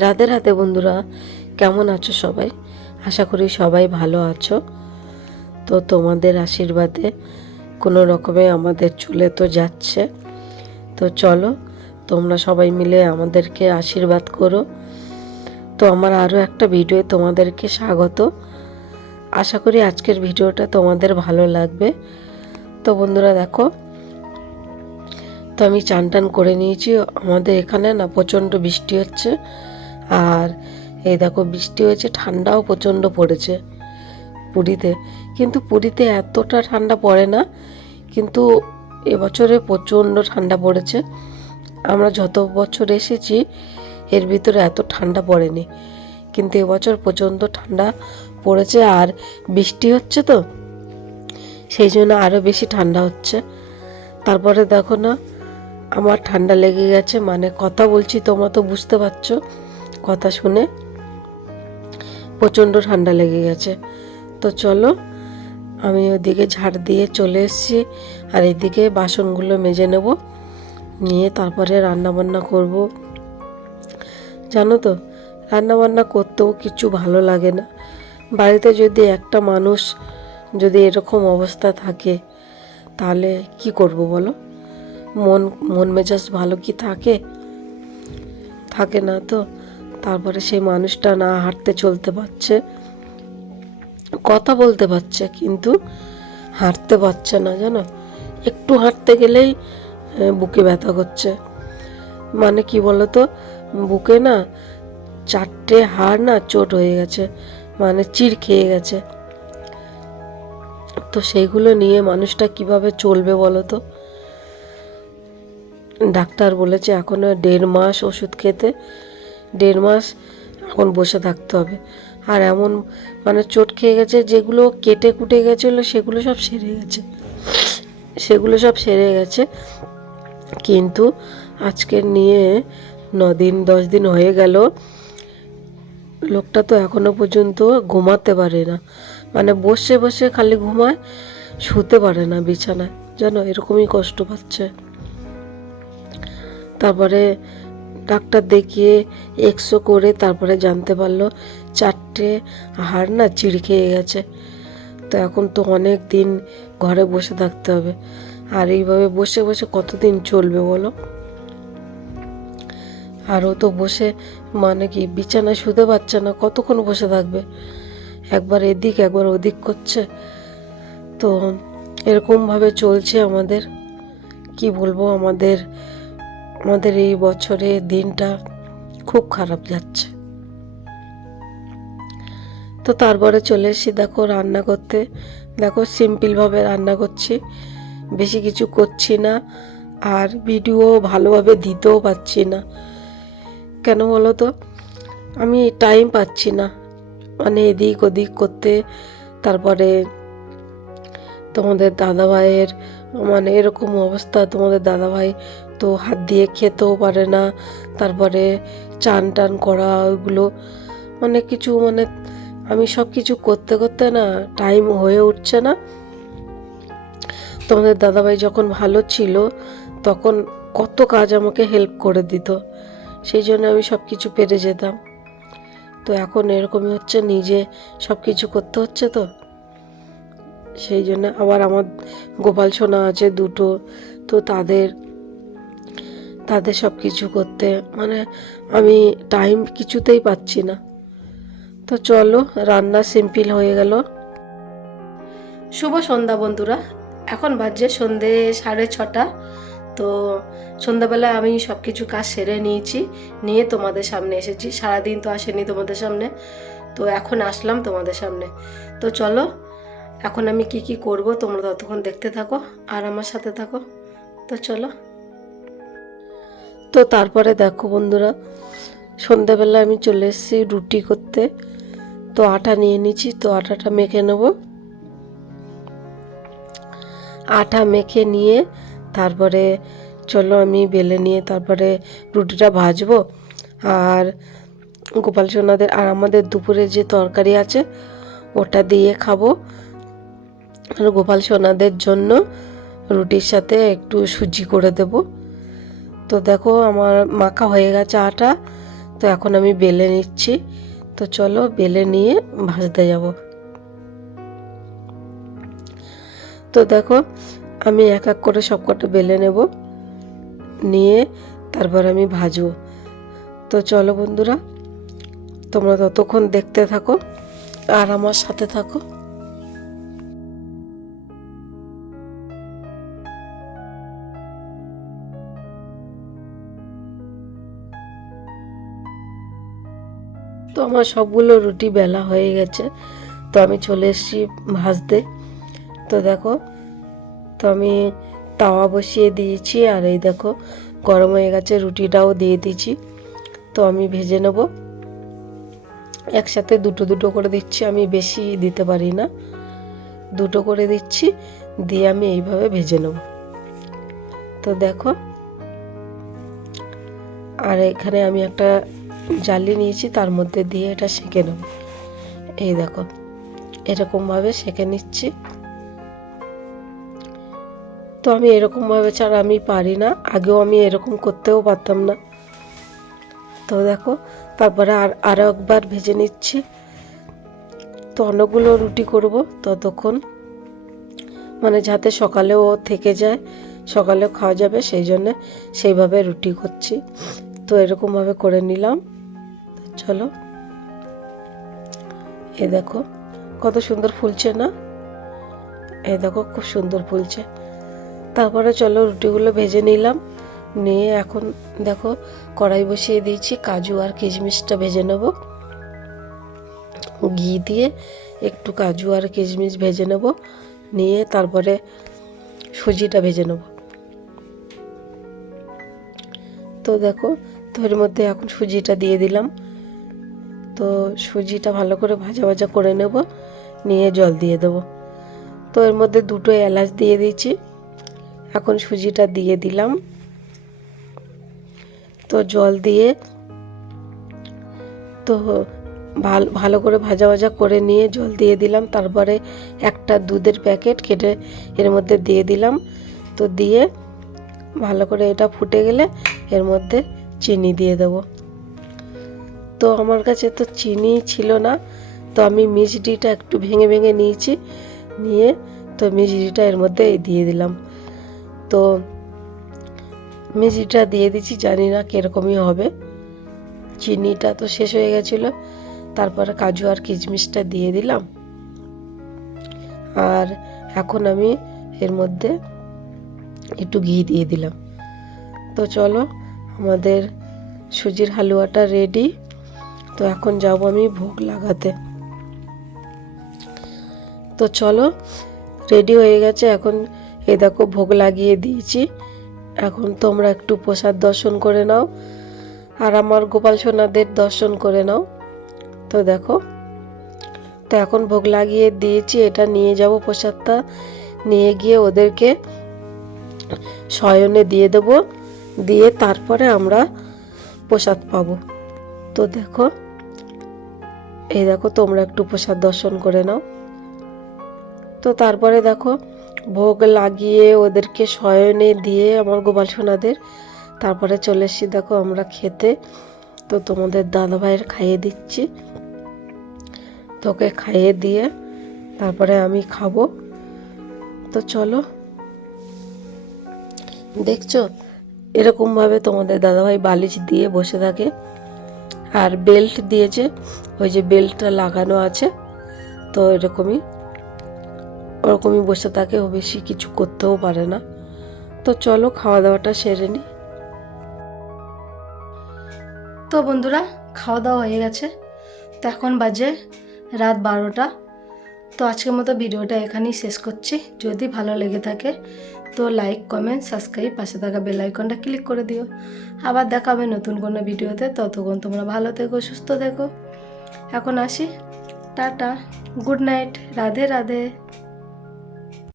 রাধে রাধে বন্ধুরা, কেমন আছো সবাই? আশা করি সবাই ভালো আছো। তো তোমাদের আশীর্বাদে কোনো রকমে আমাদের চলে তো যাচ্ছে। তো চলো, তোমরা সবাই মিলে আমাদেরকে আশীর্বাদ করো। তো আমার আরও একটা ভিডিও তোমাদেরকে স্বাগত। আশা করি আজকের ভিডিওটা তোমাদের ভালো লাগবে। তো বন্ধুরা দেখো, তো আমি চান টান করে নিয়েছি। আমাদের এখানে না প্রচণ্ড বৃষ্টি হচ্ছে, আর এই দেখো বৃষ্টি হয়েছে, ঠান্ডাও প্রচণ্ড পড়েছে পুরীতে। কিন্তু পুরীতে এতটা ঠান্ডা পড়ে না, কিন্তু এবছরে প্রচণ্ড ঠান্ডা পড়েছে। আমরা যত বছর এসেছি এর ভিতরে এত ঠান্ডা পড়েনি, কিন্তু এবছর প্রচণ্ড ঠান্ডা পড়েছে। আর বৃষ্টি হচ্ছে তো সেই জন্য আরও বেশি ঠান্ডা হচ্ছে। তারপরে দেখো না, আমার ঠান্ডা লেগে গেছে, মানে কথা বলছি তোমরা তো বুঝতে পারছো, কথা শুনে প্রচণ্ড ঠান্ডা লেগে গেছে। তো চলো, আমি ওদিকে ঝাড় দিয়ে চলে এসেছি, আর এদিকে বাসনগুলো মেজে নেব, নিয়ে তারপরে রান্নাবান্না করব। জানো তো, রান্নাবান্না করতেও কিছু ভালো লাগে না। বাড়িতে যদি একটা মানুষ যদি এরকম অবস্থা থাকে তাহলে কি করব বলো? মন মন মেজাজ ভালো কি থাকে? থাকে না তো। তারপরে সেই মানুষটা না হাঁটতে চলতে পারছে, কথা বলতে পারছে, কিন্তু হাঁটতে পারছে না। জানো, একটু হাঁটতে গেলেই বুকে ব্যথা করছে। মানে কি বলো তো, বুকে না 4টে হাড় না চোট হয়ে গেছে, মানে চিড় খেয়ে গেছে। তো সেইগুলো নিয়ে মানুষটা কিভাবে চলবে বলো তো? ডাক্তার বলেছে এখনো 1.5 মাস ওষুধ খেতে, 1.5 মাস এখন বসে থাকতে হবে। আর এমন মানে চোট খেয়ে গেছে, যেগুলো কেটে কুটে গেছিলো সেগুলো সব সেরে গেছে। কিন্তু আজকে নিয়ে 9 দিন 10 দিন হয়ে গেল, লোকটা তো এখনো পর্যন্ত ঘুমাতে পারে না। মানে বসে বসে খালি ঘুমায়, শুতে পারে না বিছানায়। জানো, এরকমই কষ্ট পাচ্ছে। তারপরে ডাক্তার দেখিয়ে এক্সরে করে তারপরে জানতে পারলো 4টে হাড় না চিড় খেয়ে গেছে। তো এখন তো অনেক দিন ঘরে বসে থাকতে হবে। আর এইভাবে বসে বসে কতদিন চলবে বলো? আর ও তো বসে মানে কি বিছানায় শুতে পারছে না, কতক্ষণ বসে থাকবে? একবার এদিক একবার ওদিক করছে। তো এরকমভাবে চলছে আমাদের। কি বলবো, আমাদের এই বছরে দিনটা খুব খারাপ যাচ্ছে। তো তারপরে চলে এসেছি দেখো রান্না করতে। দেখো সিম্পলভাবে রান্না করছি, বেশি কিছু করছি না। আর ভিডিও ভালোভাবে দিতেও পারছি না। কেন বলো তো? আমি টাইম পাচ্ছি না, মানে এদিক ওদিক করতে। তারপরে তোমাদের দাদাভাইয়ের মানে এরকম অবস্থা, তোমাদের দাদাভাই তো হাত দিয়ে খেতেও পারে না। তারপরে চান টান করা, ওইগুলো মানে কিছু মানে আমি সব কিছু করতে করতে না টাইম হয়ে উঠছে না। তোমাদের দাদাভাই যখন ভালো ছিল তখন কত কাজ আমাকে হেল্প করে দিত, সেই জন্য আমি সব কিছু পেরে যেতাম। তো এখন এরকমই হচ্ছে, নিজে সব কিছু করতে হচ্ছে। তো সেই জন্য আবার আমার গোপাল সোনা আছে 2টো, তো তাদের সব কিছু করতে মানে আমি টাইম কিছুতেই পাচ্ছি না। তো চলো, রান্না সিম্পল হয়ে গেল। শুভ সন্ধ্যা বন্ধুরা, এখন বাজে সন্ধে 6:30। তো সন্ধ্যাবেলায় আমি সব কিছু কাজ সেরে নিয়েছি, নিয়ে তোমাদের সামনে এসেছি। সারাদিন তো আসেনি তোমাদের সামনে, তো এখন আসলাম তোমাদের সামনে। তো চলো, এখন আমি কি কি করব তোমরা ততক্ষণ দেখতে থাকো আর আমার সাথে থাকো। তো চলো। তো তারপরে দেখো বন্ধুরা, সন্ধ্যাবেলা আমি চলে এসেছি রুটি করতে। তো আটা নিয়ে নিচ্ছি, তো আটাটা মেখে নেব। আটা মেখে নিয়ে তারপরে চলো আমি বেলে নিয়ে তারপরে রুটিটা ভাজবো। আর গোপাল সোনাদের আর আমাদের দুপুরে যে তরকারি আছে ওটা দিয়ে খাবো। আর গোপাল সোনাদের জন্য রুটির সাথে একটু সুজি করে দেব। তো দেখো আমার মাখা হয়ে গেছে আটা। তো এখন আমি বেলে নিচ্ছি। তো চলো বেলে নিয়ে ভাজতে যাব। তো দেখো আমি এক এক করে সবকটা বেলে নেব, নিয়ে তারপর আমি ভাজবো। তো চলো বন্ধুরা, তোমরা ততক্ষণ দেখতে থাকো আর আমার সাথে থাকো। তো আমার সবগুলো রুটি বেলা হয়ে গেছে। তো আমি চলে এসেছি ভাজতে। তো দেখো, তো আমি তাওয়া বসিয়ে দিয়েছি, আর এই দেখো গরম হয়ে গেছে, রুটিটাও দিয়ে দিয়েছি। তো আমি ভেজে নেব। একসাথে দুটো দুটো করে দিচ্ছি, আমি বেশি দিতে পারি না, দুটো করে দিচ্ছি, দিয়ে আমি এইভাবে ভেজে নেব। তো দেখো, আর এখানে আমি একটা জালি নিয়েছি, তার মধ্যে দিয়ে এটা সেঁকে নেব। এই দেখো এরকমভাবে সেঁকে নিচ্ছি। তো আমি এরকমভাবে ছাড়া আমি পারি না, আগেও আমি এরকম করতেও পারতাম না। তো দেখো তারপরে আরও একবার ভেজে নিচ্ছি। তো অনেকগুলো রুটি করব ততক্ষণ, মানে যাতে সকালেও থেকে যায়, সকালেও খাওয়া যাবে, সেই জন্য সেইভাবে রুটি করছি। তো এরকমভাবে করে নিলাম। চলো, এই দেখো কত সুন্দর ফুলছে না, এই দেখো খুব সুন্দর ফুলছে। তারপরে চলো রুটিগুলো ভেজে নিলাম, নিয়ে এখন দেখো কড়াই বসিয়ে দিয়েছি, কাজু আর কিশমিশটা ভেজে নেব। ঘি দিয়ে একটু কাজু আর কিশমিশ ভেজে নেব, নিয়ে তারপরে সুজিটা ভেজে নেব। তো দেখো, তো এর মধ্যে এখন সুজিটা দিয়ে দিলাম। তো সুজিটা ভালো করে ভাজা ভাজা করে নেব, নিয়ে জল দিয়ে দেব। তো এর মধ্যে দুটো এলাচ দিয়ে দিয়েছি, এখন সুজিটা দিয়ে দিলাম। তো জল দিয়ে তো ভালো করে ভাজা ভাজা করে নিয়ে জল দিয়ে দিলাম। তারপরে একটা দুধের প্যাকেট কেটে এর মধ্যে দিয়ে দিলাম। তো দিয়ে ভালো করে এটা ফুটে গেলে এর মধ্যে চিনি দিয়ে দেব। তো আমার কাছে তো চিনি ছিল না, তো আমি মিষ্টিটা একটু ভেঙে ভেঙে নিয়েছি, নিয়ে তো মিষ্টিটা এর মধ্যে দিয়ে দিলাম। তো মিষ্টিটা দিয়ে দিচ্ছি, জানি না কীরকমই হবে, চিনিটা তো শেষ হয়ে গেছিলো। তারপরে কাজু আর কিশমিশটা দিয়ে দিলাম, আর এখন আমি এর মধ্যে একটু ঘি দিয়ে দিলাম। তো চলো, আমাদের সুজির হালুয়াটা রেডি। তো এখন যাব আমি ভোগ লাগাতে। তো চলো, রেডি হয়ে গেছে, এখন এই দেখো ভোগ লাগিয়ে দিয়েছি। এখন তোমরা একটু প্রসাদ দর্শন করে নাও, আর আমার গোপাল সোনাদের দর্শন করে নাও। তো দেখো, তো এখন ভোগ লাগিয়ে দিয়েছি, এটা নিয়ে যাব, প্রসাদটা নিয়ে গিয়ে ওদেরকে শয়নে দিয়ে দেব, দিয়ে তারপরে আমরা প্রসাদ পাবো। তো দেখো, এই দেখো তোমরা একটু প্রসাদ দর্শন করে নাও। তো তারপরে দেখো ভোগ লাগিয়ে ওদেরকে শয়নে দিয়ে আমার গোপাল সোনাদের, তারপরে চলে এসেছি দেখো আমরা খেতে। তো তোমাদের দাদাভাইয়ের খাইয়ে দিচ্ছি, তোকে খাইয়ে দিয়ে তারপরে আমি খাবো। তো চলো, দেখছো এরকমভাবে তোমাদের দাদাভাই বালিশ দিয়ে বসে থাকে, আর বেল্ট দিয়েছে, ওই যে বেল্টটা লাগানো আছে। তো ওরকমই বসে থাকে, ও বেশি কিছু করতেও পারে না। তো চলো খাওয়া দাওয়াটা সেরে নিই। তো বন্ধুরা, খাওয়া দাওয়া হয়ে গেছে, তো এখন বাজে রাত 12টা। তো আজকের মতো ভিডিওটা এখানেই শেষ করছি। যদি ভালো লেগে থাকে তো লাইক, কমেন্ট, সাবস্ক্রাইব, পাশে থাকা বেল আইকনটা ক্লিক করে দিও। আবার দেখা হবে নতুন কোনো ভিডিওতে। ততক্ষণ তোমরা ভালো থেকো, সুস্থ থেকো। এখন আসি, tata, good night, Radhe Radhe.